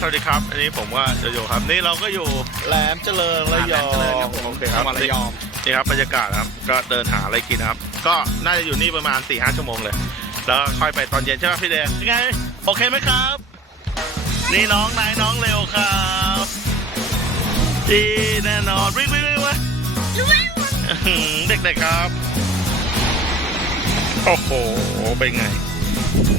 สวัสดีครับ อันนี้ผมว่าโยโย่ครับ นี่เราก็อยู่แหลมเจริญระยองแหลมเจริญครับผมโอเคครับจังหวัดระยอง นี่ครับบรรยากาศครับ ก็เดินหาอะไรกินนะครับ ก็น่าจะอยู่นี่ประมาณ4ี่ห้าชั่วโมงเลย แล้วค่อยไปตอนเย็นใช่ไหมพี่เดชยังไง โอเคไหมครับ นี่น้องนายน้องเร็วครับดีแน่นอนวิ่งวิ่งวิ่งวะเด็กๆครับ โอ้โห เป็นไง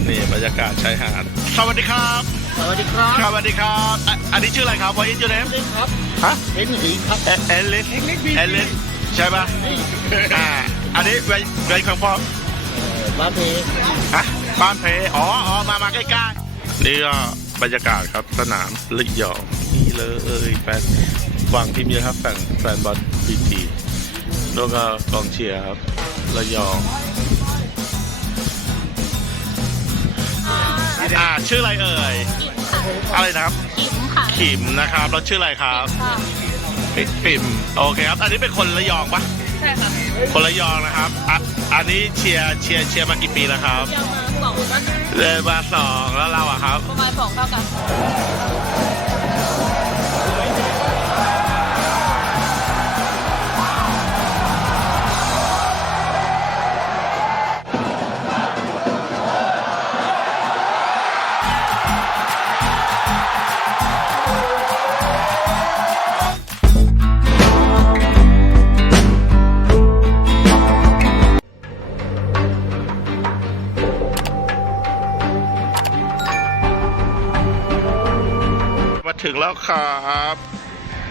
นี่บรรยากาศชายหาด สวัสดีครับ สวัสดีครับสวัสดีครับอะอันนี้ชื่ออะไรครับ What is your name ครับฮะเป็นสีครับเอเอลิสเอลิสใช่ปะอ่าอันนี้เป็นเป็นของพ่อมาเพฮะบ้านเพอ๋ออ๋อมามาใกล้ๆนี่ก็บรรยากาศครับสนามลิยองนี่เลยแฟนฝั่งทีมเยอะครับแฟนแฟนบอลบีทีแล้วก็กองเชียร์ครับระยอง อ่าชื่ออะไรเอ่ยอะไรนะครับขิมค่ะขิมนะครับเราชื่ออะไรครับค่ะปิ่มโอเคครับ อันนี้เป็นคนระยองปะใช่ค่ะคนระยองนะครับอะอันนี้เชียร์เชียร์เชียร์มากี่ปีแล้วครับยังมาสองวันเรียนมาสองแล้วเราอะครับประมาณสองเท่ากัน ถึงแล้วครับ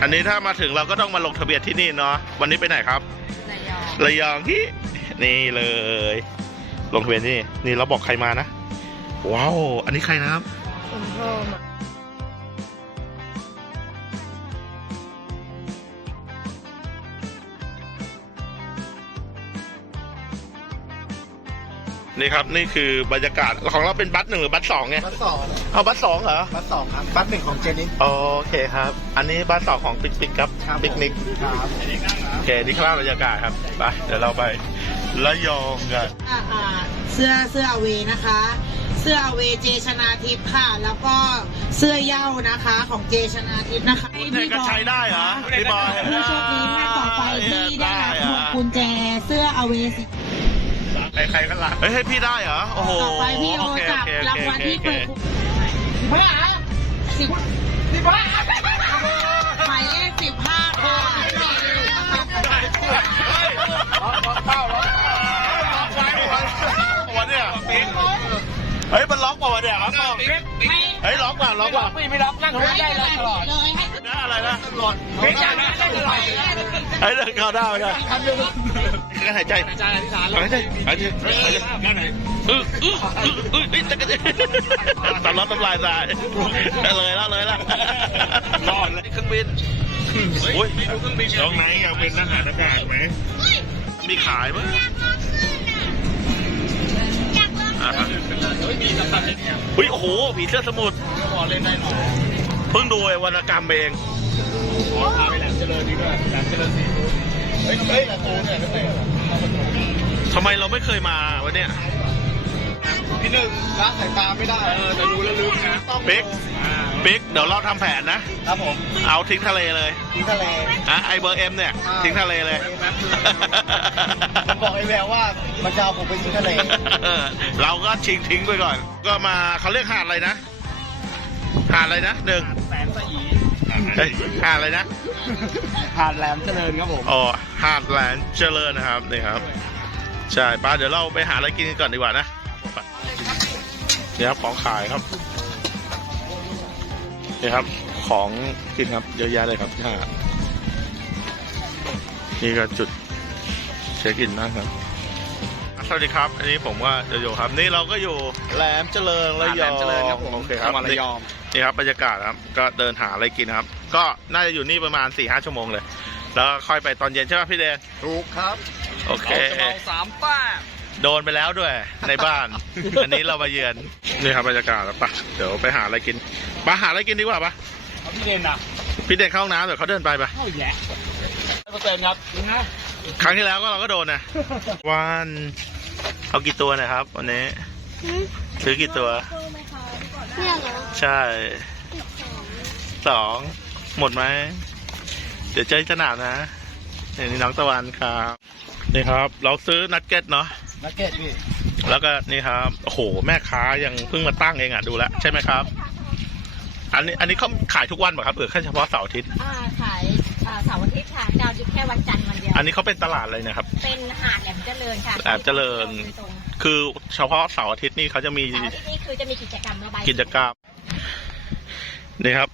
อันนี้ถ้ามาถึงเราก็ต้องมาลงทะเบียนที่นี่เนาะ วันนี้ไปไหนครับ ระยอง ระยองที่นี่เลย ลงทะเบียนที่นี่ นี่เราบอกใครมานะ ว้าว อันนี้ใครนะครับ คุณโท นี่ครับนี่คือบรรยากาศของเราเป็นบัสหนึ่งหรือบัสสองไงบัสสองเอาบัสสองเหรอบัสสองครับบัสหนึ่งของเจนิสโอเคครับ อันนี้บัสสองของปิกปิกครับครับปิกนิกครับโอเคนี่ครับบรรยากาศครับไปเดี๋ยวเราไประยองกันอ่าอ่าเสื้อเสื้ออเวนะคะ เสื้ออเวเจชนาทิพย์ค่ะ แล้วก็เสื้อเหย้านะคะของเจชนาทิพย์นะคะคุณเทนก็ใช้ได้เหรอพี่บอยผู้โชคดีท่านต่อไปที่ได้รับพวงกุญแจเสื้ออเวสี ใครๆก็รักเฮ้ยให้พี่ได้เหรอ โอ้โหต่อไปพี่โอเคจับโอเคโอเครางวัลที่โอเคเปิดบ้าสิบสิบบ้าหมายเลขสิบห้าค่ะวันเนี่ยเฮ้ยมันล็อกเปล่าวะเนี่ยครับเปล่าเฮ้ยล็อกเปล่าล็อกเปล่าไม่ไม่รับนั่งรถได้เลยตลอดเลยให้นะอะไรนะเพียงอย่างนั้นได้ตลอดเฮ้ยเดินเข้าได้ไหมเนี่ยกันหายใจอาจารย์อธิษฐานหายใจหายใจหายใจด้านไหนอื้ออื้ออื้ออื้อนี่ตะกันตำรวจตำลายตายเลยแล้วเลยแล้วรอดเลยเครื่องบินโอ้ยน้องไหนอยากเป็นทหารอากาศไหมมีขายมั้ย อ่าฮะเฮ้ยโอ้โหผีเสื้อสมุทรพอเล่นได้หน่อยเพิ่งดูไอ้วรรณกรรมเองขอพาไปแหลมเจริญดีด้วยแหลมเจริญสีเฮ้ยเฮ้ยประตูเนี่ยไม่เคยทำไมเราไม่เคยมาวะเนี่ยพี่หนึ่งละสายตาไม่ได้เออแต่ดูแล้วลืมนะต้อง ปิ๊กบิ๊กเดี๋ยวเราทำแผนนะ ครับผมเอาทิ้งทะเลเลยที่ทะเลอะไอเบอร์เอ็มเนี่ย ทิ้งทะเลเลยผมบอกไอ้แววว่ามันจะเอาผมไปที่ทะเล เราก็ชิงทิ้งไปก่อน ก็มาเขาเรียกหาดอะไรนะ หาดอะไรนะหนึ่งแสนสะอีเฮ้ยหาดอะไรนะ หาดแหลมเจริญครับผมอ๋อหาดแหลมเจริญนะครับนี่ครับ ใช่ป้าเดี๋ยวเราไปหาอะไรกินกันก่อนดีกว่านะไปนี่ครับของขายครับ นี่ครับ ของกินครับเยอะแยะเลยครับที่หาดนี่ก็จุดเช็คอินนะครับสวัสดีครับ อันนี้ผมว่าโยโย่ครับ นี่เราก็อยู่แหลมเจริญระยองแหลมเจริญครับผมโอเคครับจังหวัดระยองนี่ครับบรรยากาศครับ ก็เดินหาอะไรกินครับ ก็น่าจะอยู่นี่ประมาณ4ี่ห้าชั่วโมงเลย แล้วค่อยไปตอนเย็นใช่ไหมพี่เดนถูกครับ โอเคเราจะเมาสามป้า โดนไปแล้วด้วยในบ้าน อันนี้เรามาเยือนนี่ครับบรรยากาศแล้วปะเดี๋ยวไปหาอะไรกินมาหาอะไรกินดีกว่าปะเอาพี่เดนนะพี่เดนเข้าห้องน้ำเดี๋ยวเขาเดินไปปะเข้าอีกแล้วเปอร์เซ็นต์ครับนี่นะครั้งที่แล้วก็เราก็โดนนะวันเอากี่ตัวนะครับวันนี้ซื้อกี่ตัวเนี่ยเหรอใช่สิบสองสองหมดไหมเดี๋ยวเจอที่สนามนะนี่น้องตะวันครับนี่ครับ เราซื้อนักเก็ตเนาะ นักเก็ตพี่แล้วก็นี่ครับโอ้โหแม่ค้ายังเพิ่งมาตั้งเองอะดูแล้วใช่ไหมครับ อันนี้อันนี้เขาขายทุกวันป่ะครับหรือแค่เฉพาะเสาร์อาทิตย์อ่าขายอ่าเสาร์อาทิตย์ค่ะเจ้าหยุดแค่วันจันทร์วันเดียว อันนี้เขาเป็นตลาดเลยนะครับ เป็นหาดแหลมเจริญค่ะแหลมเจริญ ตรงคือเฉพาะเสาร์อาทิตย์นี่เขาจะมีเสาร์อาทิตย์นี้คือจะมีกิจกรรมระบายกิจกรรมนี่ครับ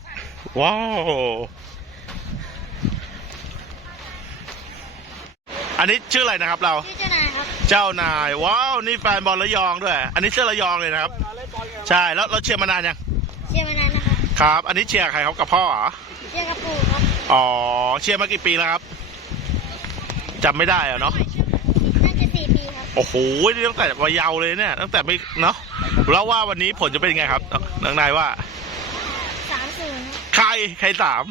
ว้าวอันนี้ชื่ออะไรนะครับเรา ชื่อเจ้านายครับ เจ้านาย ว้าว นี่แฟนบอลระยองด้วย อันนี้เชื่อระยองเลยนะครับ ใช่แล้วเราเชียร์มานานยังเชียร์มานานนะครับครับ อันนี้เชียร์ใครครับกับพ่อเหรอเชียร์กระปูครับอ๋อเชียร์มากี่ปีแล้วครับจำไม่ได้อะเนาะน่าจะสี่ปีครับโอ้โหนี่ตั้งแต่วัยเยาว์เลยเนี่ยตั้งแต่ไม่เนาะแล้วว่าวันนี้ผลจะเป็นยังไงครับน้องนายว่าสามศูนย์ใครใครสาม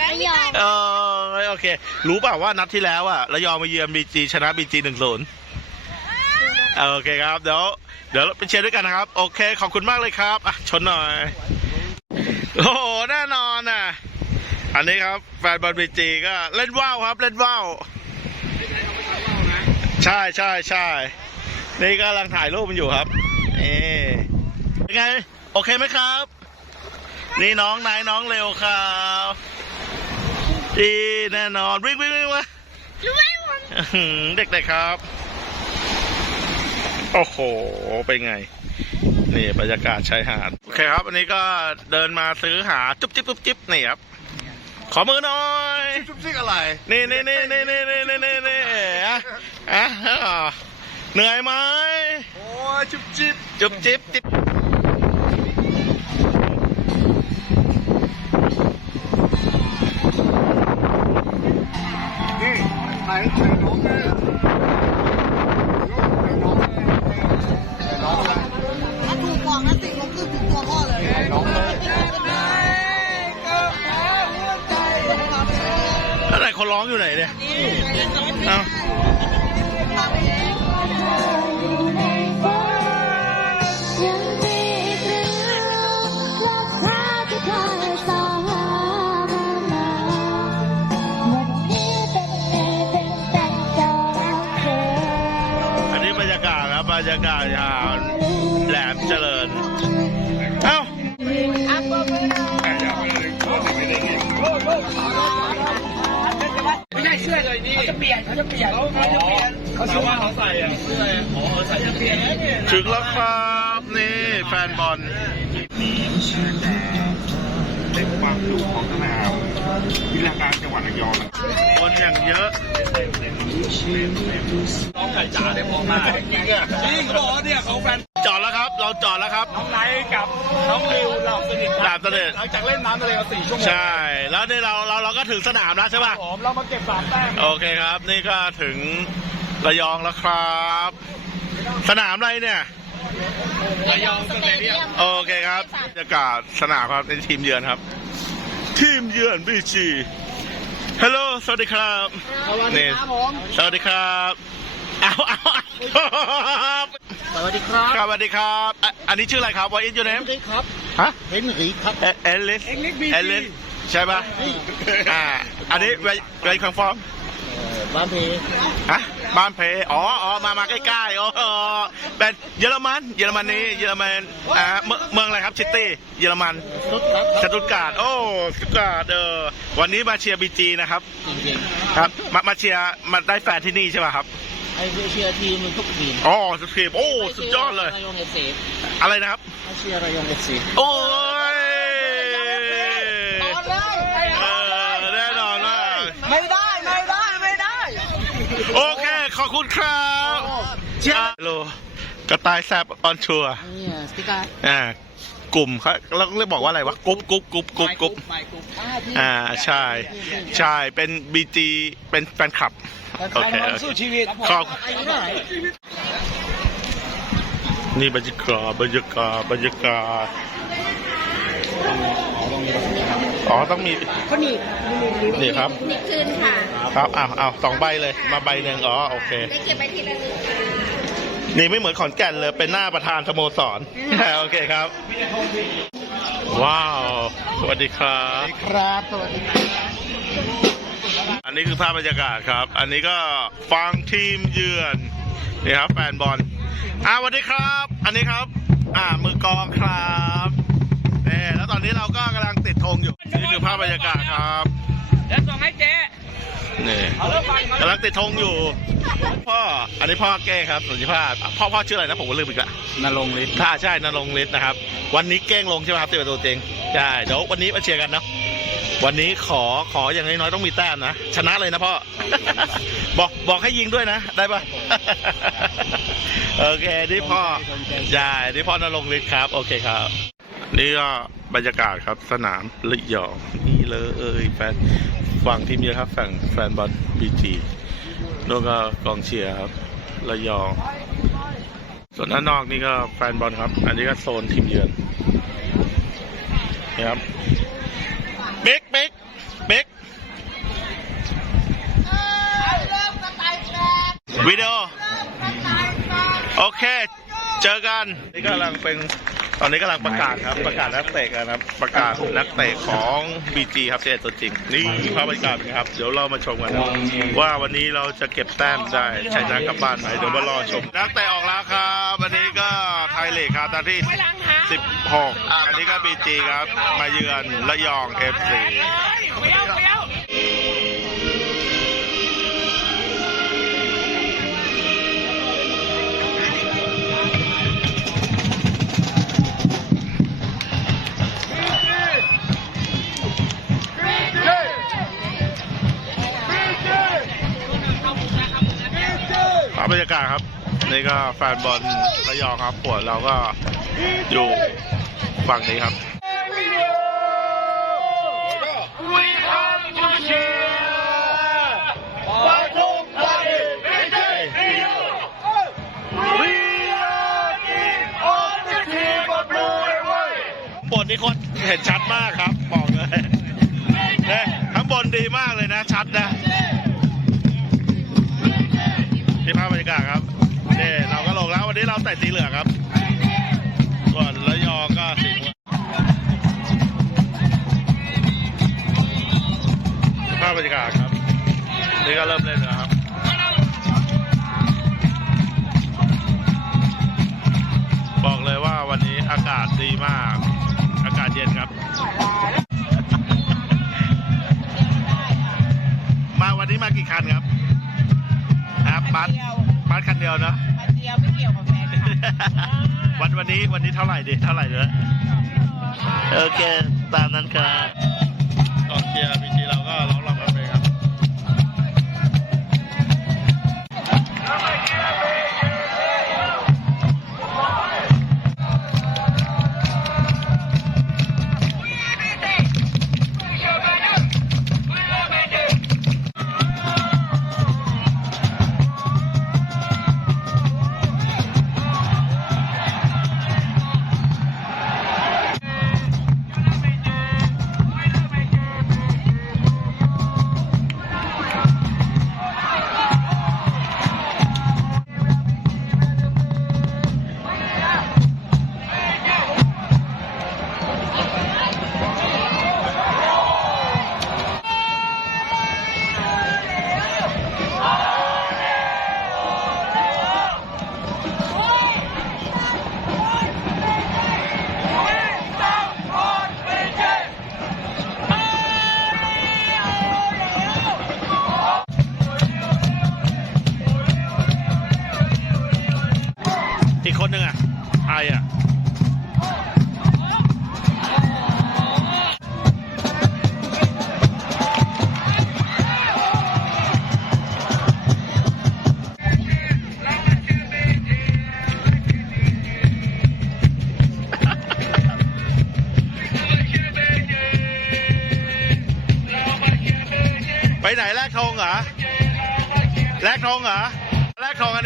ระยองเออโอเค รู้เปล่าว่านัดที่แล้วอะระยองมาเยือนบีจีชนะบีจีหนึ่งศูนย์ โอเคครับเดี๋ยวเดี๋ยวไปเชียร์ด้วยกันนะครับ โอเคขอบคุณมากเลยครับอะชนหน่อย โอ้โหแน่นอนอะ อันนี้ครับแฟนบอลบีจีก็เล่นว่าวครับ เล่นว่าวใช่ใช่ใช่นี่กำลังถ่ายรูปมันอยู่ครับนี่เป็นไง โอเคไหมครับ นี่น้องนายน้องเร็วครับดีแน่นอนวิ่งวิ่งวิ่งมารู้ไหมผมอื้อหือเด็กๆครับ โอ้โห เป็นไง นี่บรรยากาศชายหาด โอเคครับ อันนี้ก็เดินมาซื้อหาจุ๊บจิ๊บจุ๊บจิ๊บนี่ครับ ขอมือหน่อย จุ๊บซิกอะไร นี่นี่นี่นี่นี่นี่นี่นี่นี่อะอะเหนื่อยไหมโอ้ยจุ๊บจิ๊บจุ๊บจิ๊บจิ๊บ นร้องอยู่ไหนเนี่ยเอ้า จะเปลี่ยนเขาจะเปลี่ยนเขาจะเปลี่ยนเขาชื่อว่าเขาใส่อะเสื้ออะไรอ๋อใส่จะเปลี่ยนถึงแล้วครับนี่แฟนบอลเด็กความดุของสนามวิลาการจังหวัดระยองคนอย่างเยอะน้องไก่จ๋าได้พอมากจริงอะจริงเขาบอกว่าเนี่ยเขาแฟน จอดแล้วครับเราจอดแล้วครับ น้องไนท์กับน้องริวเราสนิทดาบเสด็จหลังจากเล่นน้ำทะเลมาสี่ชั่วโมงใช่ แล้วนี่เราเราเราก็ถึงสนามแล้วใช่ป่ะหอมเรามาเก็บสามแต้มโอเคครับ นี่ก็ถึงระยองแล้วครับ สนามอะไรเนี่ย ระยองสเตเดียมโอเคครับบรรยากาศสนามครับเป็นทีมเยือนครับ ทีมเยือนบีจีฮัลโหลสวัสดีครับนี่สวัสดีครับ เอาเอาเอาสวัสดีครับครับสวัสดีครับ อะอันนี้ชื่ออะไรครับ What is your name ครับฮะเฮนรีครับเอเอลิสเอลิส BG เอลิสใช่ปะอ่า อันนี้ไปไปคังฟอร์มบ้านเพฮะบ้านเพอ๋ออ๋อมามาใกล้ๆโอ้โหเป็นเยอรมัน เยอรมนีเยอรมันอ่าเมืองเมืองอะไรครับชิตตี้ เยอรมันสุดครับสตุตการ์ดโอ้สตุตการ์ดเออวันนี้มาเชียร์บีจีนะครับ จริงครับ มามาเชียร์มาได้แฟนที่นี่ใช่ป่ะครับๆ ไอ้เชียร์ทีมมันทุกทีมอ๋อสุดทีมโอ้สุดยอดเลยระยองเอฟซีอะไรนะครับเชียร์ระยองเอฟซีโอ้ยเออแน่นอนมากไม่ได้ไม่ได้ไม่ได้ โอเค ขอบคุณครับโลกระต่ายแซบออนชัวร์นี่สติกเกอร์อ่า กลุ่มเขาเราเรียกบอกว่าอะไรวะกรุ๊ปกรุ๊ปกรุ๊ปกรุ๊ปกรุ๊ปไปกรุ๊ปอ่าใช่ ใช่เป็นบีจีเป็นแฟนคลับ โอเคโอเค สู้ชีวิตขอบนี่บรรยากาศบรรยากาศบรรยากาศอ๋อต้องมีนี่ครับ นี่คืนค่ะ ครับอ้าวอ้าวสองใบเลยมาใบหนึ่งอ๋อโอเค ได้เก็บไปทีละหนึ่งค่ะ นี่ไม่เหมือนขอนแก่นเลยเป็นหน้าประธานสโมสร โอเคครับ ว้าว สวัสดีครับ ครับสวัสดีครับอันนี้คือภาพบรรยากาศครับ อันนี้ก็ฟังทีมเยือนนี่ครับแฟนบอลอ่าสวัสดีครับ อันนี้ครับ อ่ามือกลองครับนี่แล้วตอนนี้เราก็กำลังติดธงอยู่ นี่คือภาพบรรยากาศครับเดี๋ยวส่งให้เจ๊ นี่เอาเริ่มฟังกำลังติดธงอยู่ พ่อ อันนี้พ่อแก้ครับสุทธิภาพพ่อพ่อชื่ออะไรนะผมก็ลืมอีกละนรงฤทธิ์ถ้าใช่นรงค์ฤทธิ์นะครับ วันนี้เก้งลงใช่ไหมครับตีประตูจริงใช่เดี๋ยววันนี้มาเชียร์กันเนาะวันนี้ขอขออย่างน้อยๆต้องมีแต้มนะ ชนะเลยนะพ่อ บอกบอกให้ยิงด้วยนะ ได้ปะโอเคนี่พ่อใช่นี่พ่อนรงค์ฤทธิ์ครับ โอเคครับ นี่ก็บรรยากาศครับสนามระยองนี่ เลยแฟนฝั่งทีมเยอะครับฝั่งแฟนบอลบีจีนู่นก็กองเชียร์ครับระยอง ส่วนด้านนอกนี่ก็แฟนบอลครับ อันนี้ก็โซนทีมเยือนนี่ครับเบ๊กเบ๊กเบ๊กวิดีโอ โอเค เจอกัน นี่กำลังเป็น ตอนนี้กำลังประกาศครับ ประกาศนักเตะกันครับ ประกาศนักเตะของ BG ครับเจตัวจริง นี่ภาพบรรยากาศเป็นไงครับ เดี๋ยวเรามาชมกันนะว่าวันนี้เราจะเก็บแต้มได้ชัยชนะกลับบ้านไหมเดี๋ยวมารอชม นักเตะออกแล้วครับวันนี้ก็ไทยลีกครับตอนที่ 16 อันนี้ก็ BG ครับ มาเยือนระยอง FC เปรี้ยวเปรี้ยว ภาพบรรยากาศครับ นี่ก็แฟนบอลระยองครับปวดเราก็อยู่ฝั่งนี้ครับบนนี่คนเห็นชัดมากครับ บอกเลยเนี่ยข้างบนดีมากเลย ที่ภาพบรรยากาศครับนี่เราก็ลงแล้ววันนี้เราใส่สีเหลืองครับส่วนระยองก็สีม่วงภาพบรรยากาศครับนี่ก็เริ่มเล่นแล้ว วันนี้วันนี้เท่าไหร่ดีเท่าไหร่เลยโอเค ตามนั้นครับกองเชียร์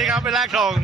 ี่ครับเป็นแรกทง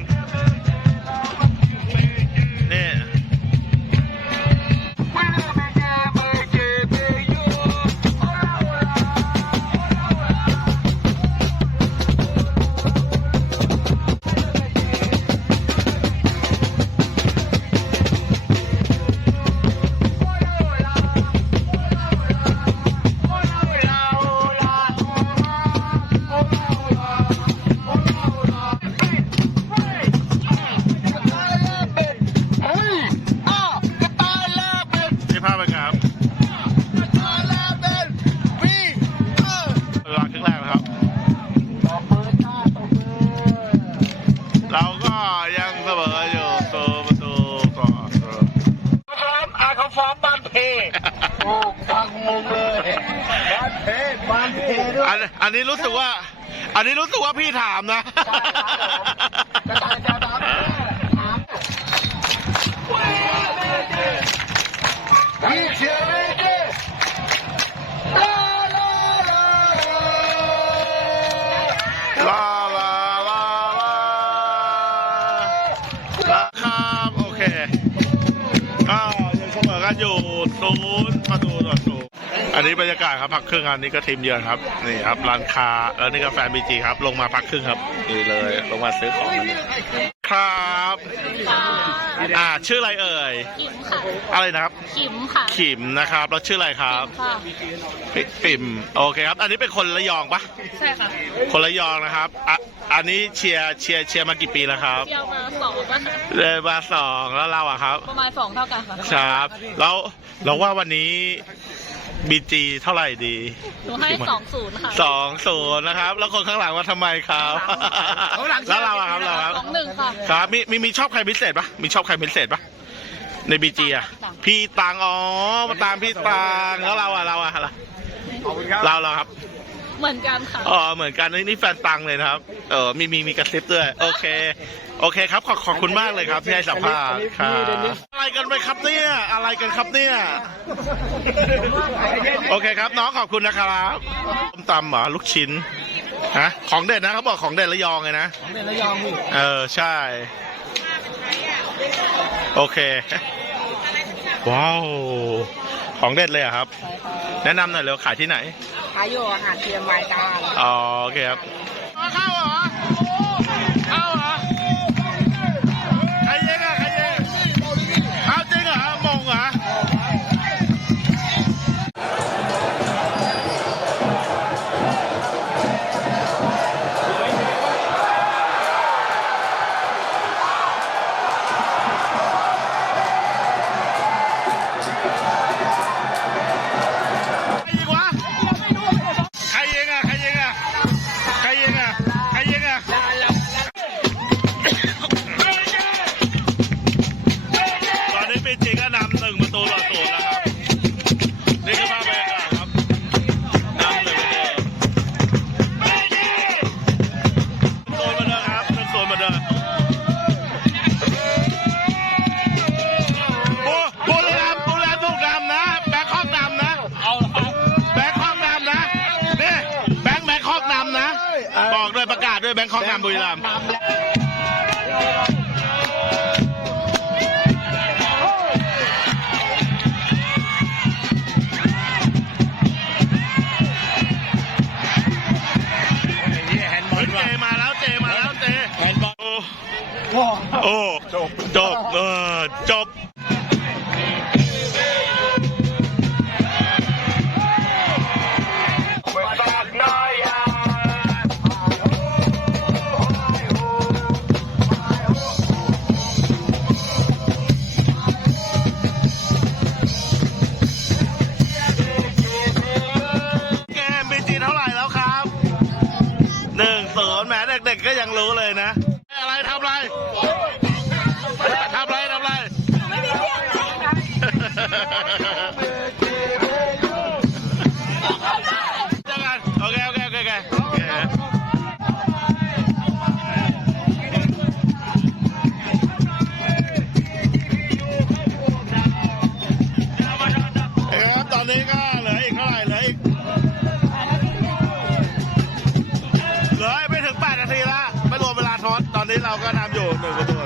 ถามนะกระจายกระจายถามพี่เชื่อไหมเจ้ลาลาลาลาลาลาลาลาครับโอเคก็ยังเสมอกันอยู่ศูน อันนี้บรรยากาศครับพักครึ่งอันนี้ก็ทีมเยือนครับนี่ครับร้านค้าแล้วนี่ก็แฟนบีจีครับ ลงมาพักครึ่งครับนี่เลยลงมาซื้อของกันครับค่ะอ่าชื่ออะไรเอ่ยขิมค่ะอะไรนะครับ ขิมค่ะขิมนะครับแล้วชื่ออะไรครับค่ะปิปิ่มโอเคครับ อันนี้เป็นคนระยองปะใช่ค่ะคนระยองนะครับอะอันนี้เชียร์เชียร์เชียร์มากี่ปีแล้วครับเที่ยวมาสองก็เลยมาสองแล้วเราอะครับ ประมาณสองเท่ากันค่ะครับแล้วเราว่าวันนี้ บีจีเท่าไหร่ดีหนูให้สองศูนย์ค่ะ สองศูนย์นะครับ แล้วคนข้างหลังว่าทำไมครับแล้วเราอะครับเราครับสองหนึ่งค่ะ ครับมีมีมีชอบใครพิเศษปะมีชอบใครพิเศษปะในบีจีอะพี่ตังอ๋อมาตามพี่ตังแล้วเราอะเราอะเราขอบคุณครับ เราเราครับ เหมือนกันค่ะ อ๋อเหมือนกันนี่นี่แฟนตังเลยนะครับ เออมีมีมีกระซิบด้วย โอเค โอเคครับ ขอบขอบคุณมากเลยครับที่ให้สัมภาษณ์ครับอะไรกันไปครับเนี่ย อะไรกันครับเนี่ย โอเคครับ น้องขอบคุณนะครับต้มตำเหรอลูกชิ้นฮะของเด็ดนะเขาบอกของเด็ดระยองไงนะ ของเด่นระยองพี่ เออ ใช่ โอเค ว้าว ของเด็ดเลยเหรอครับ แนะนำหน่อยเร็วขายที่ไหน ขายอยู่อาหารเทียมไมตาอ๋อ โอเคครับเข้าเหรอ โอ้จบจบเออจบเกมบีจีเท่าไหร่แล้วครับหนึ่งศูนย์แหมเด็กๆก็ยังรู้เลยนะ ก็นำ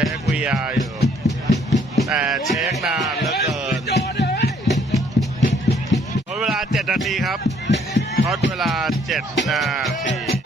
ช็ค VR อยู่ แต่เช็คนานเหลือเกินทดเวลา 7 นาทีครับทดเวลา 7 นาที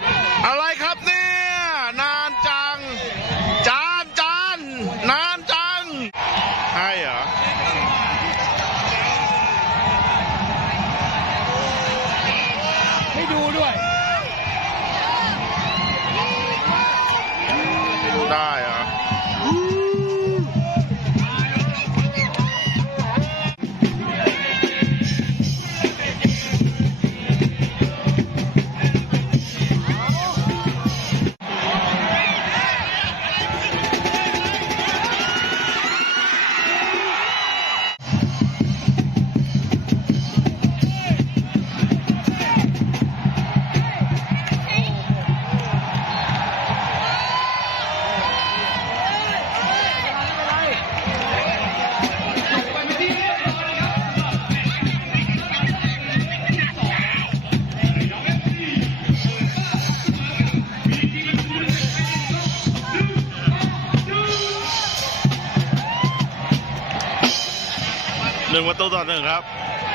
ต่อหนึ่งครับ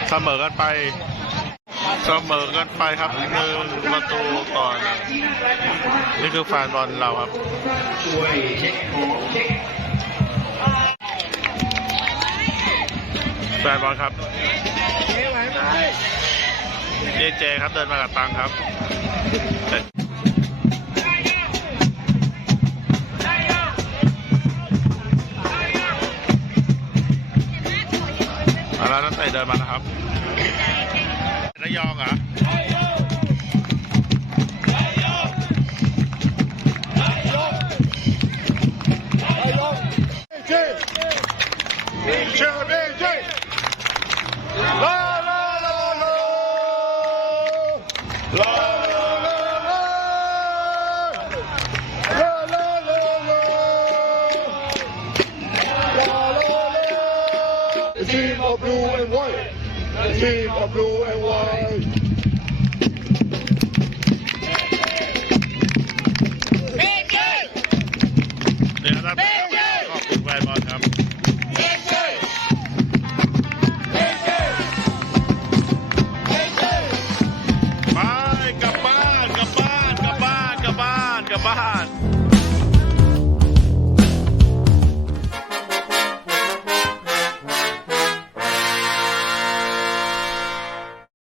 เสมอกันไป เสมอกันไปครับหนึ่งประตูต่อหนึ่งนี่คือแฟนบอลเราครับแฟนบอลครับนี่เจครับเดินมากับตังครับ เดินมานะครับระยองเหรอ The Big or blue and white.